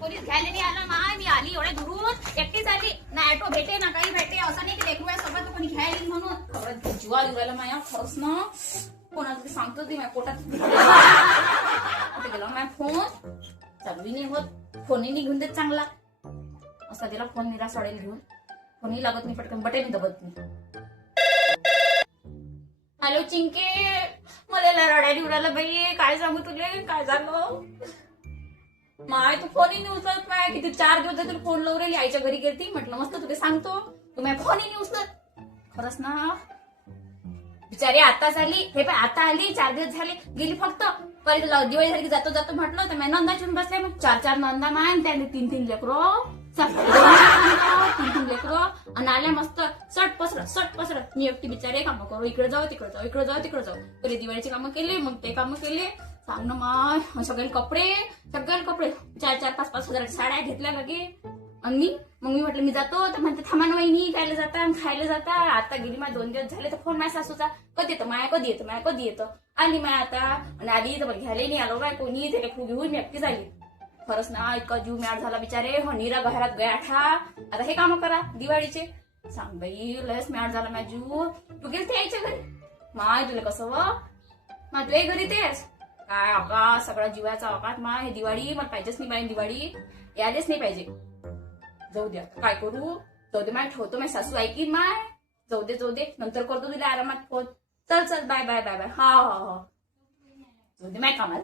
कोणीच घ्यायला नाही आलं माय. मी आली एवढ्या दुरून एकटीच आली. ना ऑटो भेटे ना काही भेटे. असं नाही की लेकरू सोबत कोणी घ्यायला येईल म्हणून. खरंच जीवा लिवायला माया खरंच ना. कोणाला तरी सांगतो ते माझ्या पोटात गेला माझा फोन चालूही नाही होत. फोनही नाही घेऊन देत चांगला. असा दिला फोन निरा सडेल घेऊन. फोनही लागत नाही पटकन बटनही दबत नाही. हॅलो चिंके, मला रडायला उडालं बाई. काय सांगू तुले काय झालं माय. तू फोनही नाही उचलत माय. किती 4 दिवस तुला फोन लावून राहिली. आईच्या घरी गेलती म्हटलं मस्त तुला सांगतो. तू माझ्या फोनही नाही उचलत. खरंच ना बिचारी आता झाली. हे पण आता आली 4 दिवस झाले गेली. फक्त पहिले दिवाळी झाली की जातो जातो म्हटलं तर माझ्या नंदा येऊन बसल्या. मग 4 नंदा माय. त्याने 3 लेकरं. 3 लेकरं आणि आल्या मस्त सट पसरत. मी एकटी बिचारे कामं करू. इकडे जाऊ तिकडे जाऊ इकडे जाऊ तिकडे जाऊ. पहिले दिवाळीचे कामं केले मग ते कामं केले. सांग ना माय. सगळे कपडे 4-5 हजाराच्या साड्या घेतल्या लगे. आणि मग मी म्हटलं मी जातो तर म्हणते थांबा ना वहिनी खायला जाता खायला जाता. आता गेली माय 2 दिवस झाले तर फोन माझ्या सासूचा कधी येतो माया कधी येतो. आली माय आता आणि आली तर घ्यायला नाही आलो बाय कोणी. ते खूप घेऊन मी एकटी झाली. खरंच ना इतका जीव मॅड झाला बिचारे. निरा घरात गया ठा. आता हे काम करा दिवाळीचे. सांग बाई लयच मॅड झाला माझा जीव. तू गेलते यायच्या घरी माय. तुला कसं व माय तुझ्या घरी तेच काय अका सगळा जीवाचा अकात माय. हे दिवाळी मला पाहिजेच नाही बाई. दिवाळी यायलाच नाही पाहिजे. जाऊ द्या काय करू. जाऊ दे माय ठेवतो. माझी सासू ऐकीन माय. जाऊ दे नंतर करतो तुला आरामात फोन. चल बाय. हा जाऊ दे माय कामाला.